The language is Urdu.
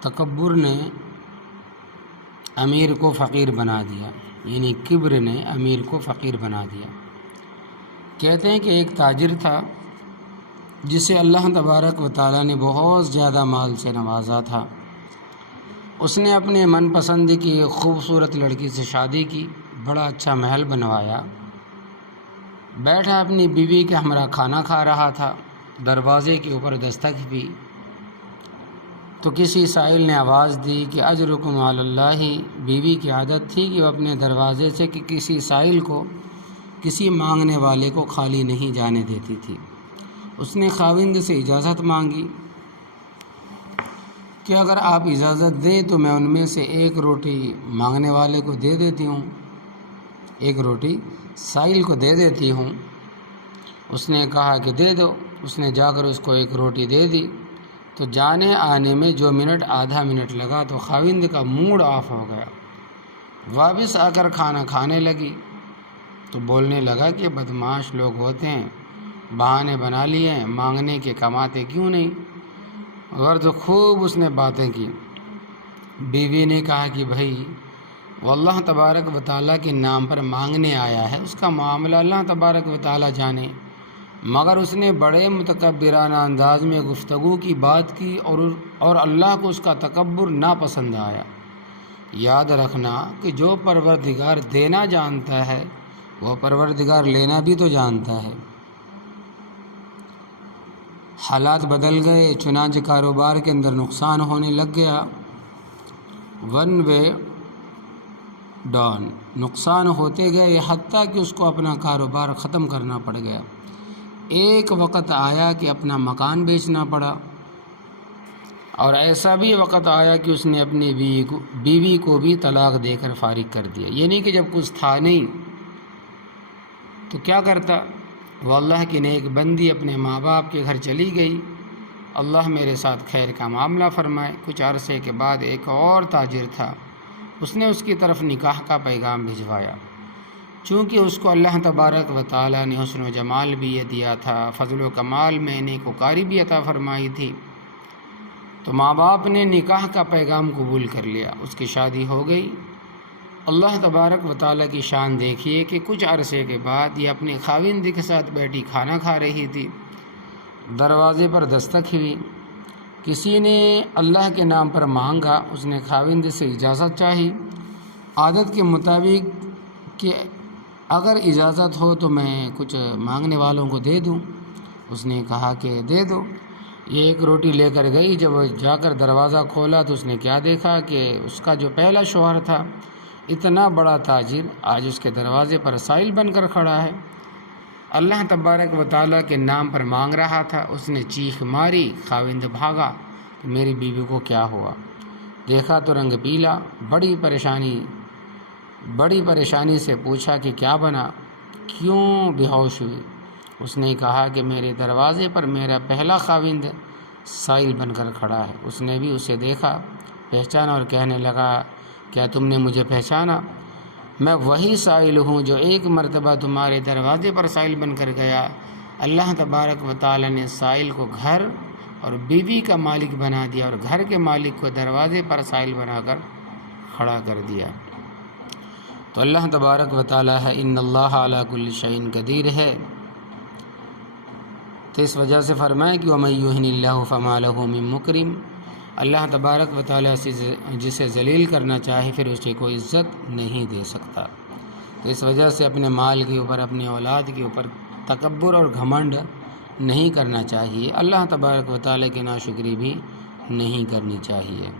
تکبر نے امیر کو فقیر بنا دیا، یعنی کبر نے امیر کو فقیر بنا دیا۔ کہتے ہیں کہ ایک تاجر تھا جسے اللہ تبارک و تعالیٰ نے بہت زیادہ مال سے نوازا تھا۔ اس نے اپنے من پسند کی ایک خوبصورت لڑکی سے شادی کی، بڑا اچھا محل بنوایا، بیٹھا اپنی بیوی کے ہمراہ کھانا کھا رہا تھا، دروازے کے اوپر دستک بھی، تو کسی سائل نے آواز دی کہ اجرکم علی اللہ۔ بیوی کی عادت تھی کہ وہ اپنے دروازے سے کہ کسی سائل کو، کسی مانگنے والے کو خالی نہیں جانے دیتی تھی۔ اس نے خاوند سے اجازت مانگی کہ اگر آپ اجازت دیں تو میں ان میں سے ایک روٹی مانگنے والے کو دے دیتی ہوں، ایک روٹی سائل کو دے دیتی ہوں۔ اس نے کہا کہ دے دو۔ اس نے جا کر اس کو ایک روٹی دے دی، تو جانے آنے میں جو منٹ آدھا منٹ لگا تو خاوند کا موڈ آف ہو گیا۔ واپس آ کر کھانا کھانے لگی تو بولنے لگا کہ بدمعاش لوگ ہوتے ہیں، بہانے بنا لیے ہیں، مانگنے کے کماتے کیوں نہیں؟ غرض خوب اس نے باتیں کی۔ بیوی نے کہا کہ بھائی وہ اللہ تبارک و تعالیٰ کے نام پر مانگنے آیا ہے، اس کا معاملہ اللہ تبارک و تعالیٰ جانے، مگر اس نے بڑے متکبرانہ انداز میں گفتگو کی بات کی اور اللہ کو اس کا تکبر ناپسند آیا۔ یاد رکھنا کہ جو پروردگار دینا جانتا ہے وہ پروردگار لینا بھی تو جانتا ہے۔ حالات بدل گئے، چنانچہ کاروبار کے اندر نقصان ہونے لگ گیا، ون وے ڈاؤن، نقصان ہوتے گئے، حتیٰ کہ اس کو اپنا کاروبار ختم کرنا پڑ گیا۔ ایک وقت آیا کہ اپنا مکان بیچنا پڑا، اور ایسا بھی وقت آیا کہ اس نے اپنی بیوی کو بھی طلاق دے کر فارغ کر دیا۔ یعنی کہ جب کچھ تھا نہیں تو کیا کرتا؟ وہ اللہ کی نیک بندی اپنے ماں باپ کے گھر چلی گئی، اللہ میرے ساتھ خیر کا معاملہ فرمائے۔ کچھ عرصے کے بعد ایک اور تاجر تھا، اس نے اس کی طرف نکاح کا پیغام بھجوایا۔ چونکہ اس کو اللہ تبارک و تعالیٰ نے حسن و جمال بھی یہ دیا تھا، فضل و کمال میں نیکوکاری بھی عطا فرمائی تھی، تو ماں باپ نے نکاح کا پیغام قبول کر لیا، اس کی شادی ہو گئی۔ اللہ تبارک و تعالیٰ کی شان دیکھیے کہ کچھ عرصے کے بعد یہ اپنے خاوند کے ساتھ بیٹھی کھانا کھا رہی تھی، دروازے پر دستک ہوئی، کسی نے اللہ کے نام پر مانگا، اس نے خاوند سے اجازت چاہی، عادت کے مطابق کہ اگر اجازت ہو تو میں کچھ مانگنے والوں کو دے دوں۔ اس نے کہا کہ دے دو۔ یہ ایک روٹی لے کر گئی، جب وہ جا کر دروازہ کھولا تو اس نے کیا دیکھا کہ اس کا جو پہلا شوہر تھا، اتنا بڑا تاجر، آج اس کے دروازے پر سائل بن کر کھڑا ہے، اللہ تبارک و تعالیٰ کے نام پر مانگ رہا تھا۔ اس نے چیخ ماری، خاوند بھاگا کہ میری بیوی کو کیا ہوا؟ دیکھا تو رنگ پیلا، بڑی پریشانی سے پوچھا کہ کیا بنا، کیوں بے ہوش ہوئی؟ اس نے کہا کہ میرے دروازے پر میرا پہلا خاوند سائل بن کر کھڑا ہے۔ اس نے بھی اسے دیکھا، پہچانا اور کہنے لگا کیا تم نے مجھے پہچانا؟ میں وہی سائل ہوں جو ایک مرتبہ تمہارے دروازے پر سائل بن کر گیا۔ اللہ تبارک و تعالیٰ نے سائل کو گھر اور بیوی کا مالک بنا دیا، اور گھر کے مالک کو دروازے پر سائل بنا کر کھڑا کر دیا۔ تو اللہ تبارک و تعالیٰ ہے ان اللہ علی کل شیء قدیر ہے، تو اس وجہ سے فرمائے کہ وَمَن یُہِنِ اللہِ فَمَا لَهُ مِن مُکرم۔ اللہ تبارک و تعالیٰ جسے ذلیل کرنا چاہے پھر اسے کوئی عزت نہیں دے سکتا۔ تو اس وجہ سے اپنے مال کے اوپر، اپنے اولاد کے اوپر تکبر اور گھمنڈ نہیں کرنا چاہیے، اللہ تبارک و تعالیٰ کی ناشکری بھی نہیں کرنی چاہیے۔